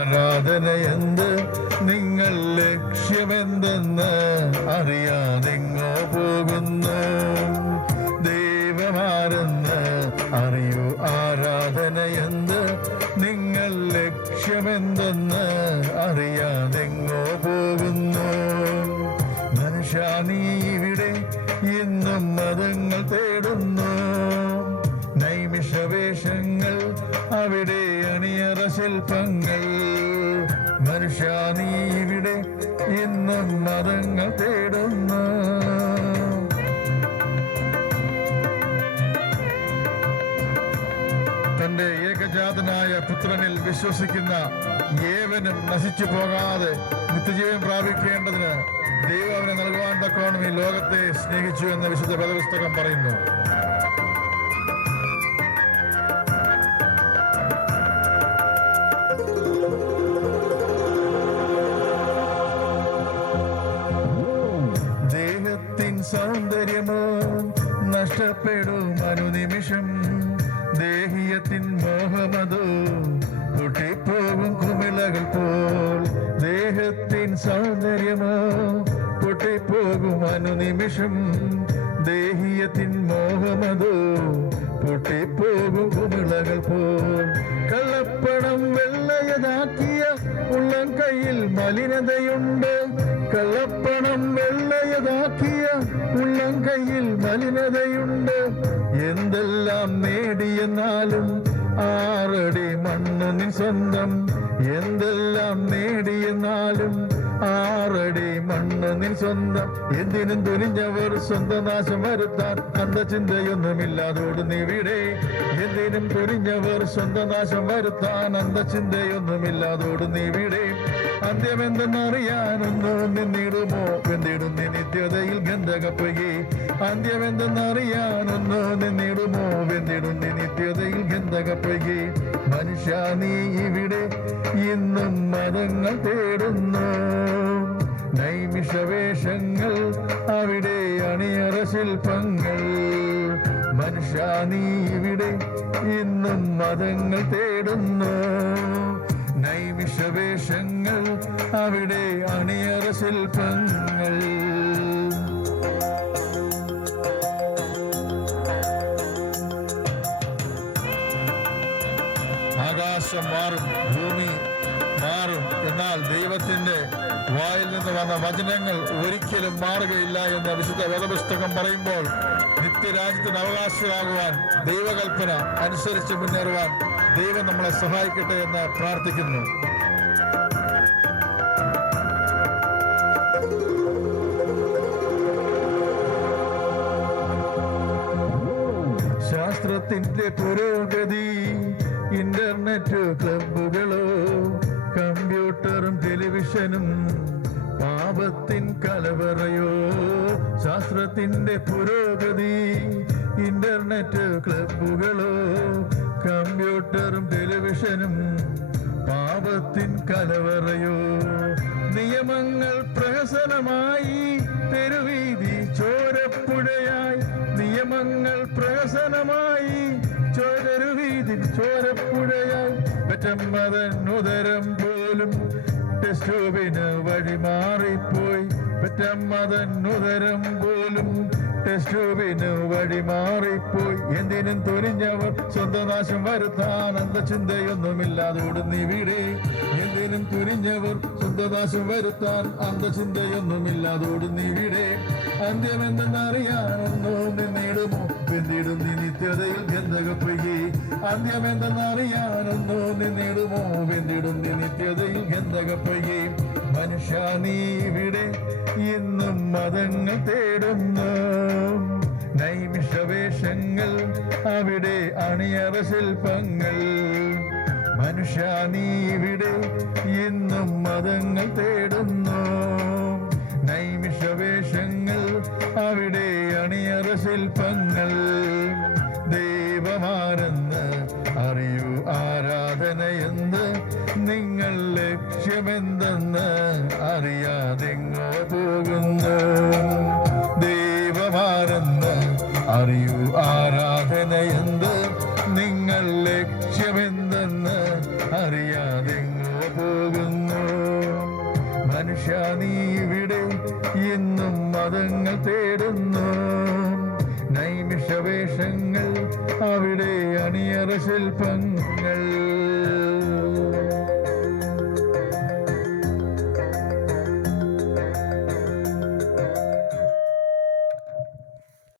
ആരാധനയെന്ത് നിങ്ങൾ ലക്ഷ്യമെന്തെന്ന് അറിയാതെങ്ങോ പോകുന്നു. ദൈവമാരെന്ന് അറിയൂ. ആരാധനയെന്ത് നിങ്ങൾ ലക്ഷ്യമെന്തെന്ന് അറിയാതെങ്ങോ പോകുന്നു. മനുഷ്യ നീ ഇവിടെ ഇന്നും മതങ്ങൾ തേടുന്നു. നൈമിഷവേഷങ്ങൾ അവിടെ അണിയറ ശില്പങ്ങൾ മനുഷ്യ നീ ഇവിടെ ഇന്നും മതങ്ങൾ തേടുന്ന. തന്റെ ഏകജാതനായ പുത്രനിൽ വിശ്വസിക്കുന്ന ഏവനും നശിച്ചു പോകാതെ നിത്യജീവൻ പ്രാപിക്കേണ്ടതിന് ദൈവം അവനെ നൽകുവാൻ തക്കോണം ഈ ലോകത്തെ സ്നേഹിച്ചു എന്ന് വിശുദ്ധ പദപുസ്തകം പറയുന്നു. സൗന്ദര്യമോ നഷ്ടപ്പെടും അനുനിമിഷം ദേഹിയത്തിൻ മോഹമതോ പൊട്ടിപ്പോകും കുമിളകൾ പോൽ. ദേഹത്തിൻ സൗന്ദര്യമോ പൊട്ടിപ്പോകും അനുനിമിഷം ദേഹിയത്തിൻ മോഹമതോ പൊട്ടിപ്പോകും കുമിളകൾ പോൽ. കള്ളപ്പണം വെള്ളയതാക്കിയ ഉള്ളം കയ്യിൽ മലിനതയുണ്ട്. കള്ളപ്പണം വെള്ളയതാക്കിയ ഉള്ളം കയ്യിൽ മലിനതയുണ്ട്. എന്തെല്ലാം നേടിയെന്നാലും ആറടി മണ്ണ് നിൻ സ്വന്തം എന്തെല്ലാം നേടിയെന്നാലും ആറടി മണ്ണ് നിൻ സ്വന്തം. എന്തിനും തുനിഞ്ഞവർ സ്വന്തം നാശം വരുത്താൻ അന്തചിന്തയൊന്നുമില്ലാതോട് നീവിടെ എന്തിനും തുനിഞ്ഞവർ സ്വന്തം നാശം വരുത്താൻ അന്തചിന്തയൊന്നുമില്ലാതോട് നീവിടെ അന്ത്യമെന്തെന്നറിയാനൊന്നു നിന്നിടുമോ? എന്തിടും നിത്യതയിൽ ഗന്ധകപ്പുകി അന്ത്യമെന്തെന്നറിയാനൊന്നു നിന്നിടുമോ? എന്തിടും നിത്യതയിൽ ഗന്ധകപ്പുകി മനുഷ്യ നീ ഇവിടെ ഇന്നും മതങ്ങൾ തേടുന്നു. നൈമിഷവേഷങ്ങൾ അവിടെ അണിയറ ശില്പങ്ങൾ. മനുഷ്യ നീ ഇവിടെ ഇന്നും മതങ്ങൾ തേടുന്നു. നൈമിഷവേഷങ്ങൾ അവിടെ അണിയറ ശില്പങ്ങൾ. ആകാശം മാറും ഭൂമി മാറും. എന്നാൽ ദൈവത്തിന്റെ വായിൽ നിന്ന് വന്ന വചനങ്ങൾ ഒരിക്കലും മാറുകയില്ല എന്ന് വിശുദ്ധ വേദപുസ്തകം പറയുമ്പോൾ നിത്യരാജ്യത്തിന് അവകാശമാകുവാൻ ദൈവകൽപ്പന അനുസരിച്ച് മുന്നേറുവാൻ ദൈവം നമ്മളെ സഹായിക്കട്ടെ എന്ന് പ്രാർത്ഥിക്കുന്നു. ശാസ്ത്രത്തിന്റെ പുരോഗതി ഇന്റർനെറ്റ് ക്ലബുകളോ കമ്പ്യൂട്ടറും ടെലിവിഷനും പാപത്തിൻ കലവറയോ ശാസ്ത്രത്തിന്റെ പുരോഗതി ഇന്റർനെറ്റ് ക്ലബുകളോ കമ്പ്യൂട്ടറും ടെലിവിഷനും പാപത്തിൻ കലവറയോ. നിയമങ്ങൾ പ്രഹസനമായി തെരുവീതി ചോരപ്പുഴയായി നിയമങ്ങൾ ചോരരുവീതി പെറ്റമ്മതൻ ഉദരം പോലും ടെസ്റ്റോവിന് വഴിമാറിപ്പോയി പെറ്റമ്മതനുദരം പോലും ടെസ്റ്റുവിന് വഴിമാറിപ്പോയി എന്തിനും തുനിഞ്ഞവർ സ്വന്തം നാശം വരുത്താൻ ഓടുന്നി നീ എന്തിനും തുനിഞ്ഞവർ നാശം വരുത്താൻ അന്തചിന്തയൊന്നുമില്ലാതോട് നീ വീടേ അന്ത്യമെന്തെന്നറിയാനൊന്നോ നിന്നിടുമോ വെന്തിടും നീ നിത്യതയിൽ ഗന്ധകപ്പൊയ്കി. അന്ത്യമെന്തെന്നറിയാനൊന്നോ നിന്നിടുമോ വെന്തിടും നീ നിത്യതയിൽ ഗന്ധകപ്പൊയ്കി. മനുഷ്യ നീ വിടെ ഇന്നും മതങ്ങൾ തേടുന്നു. നൈമിഷവേഷങ്ങൾ അവിടെ അണിയറ ശില്പങ്ങൾ. മനുഷ്യ നീ ഇവിടെ ഇന്നും മതങ്ങൾ തേടുന്നു. നൈമിഷവേഷങ്ങൾ അവിടെ അണിയറ ശില്പങ്ങൾ. ദൈവമാരെന്ന് അറിയൂ ആരാധനയെന്ന് നിങ്ങൾ ലക്ഷ്യമെന്തെന്ന് അറിയാതെങ്ങോ പോകുന്നു. ദൈവമാരെന്ന് അറിയൂ ആരാധനയെന്ത് മനുഷ്യ നീ ഇവിടെ എന്നും മതങ്ങൾ തേടുന്നു. നൈമിഷവേഷങ്ങൾ അവിടെ അണിയറ ശില്പങ്ങൾ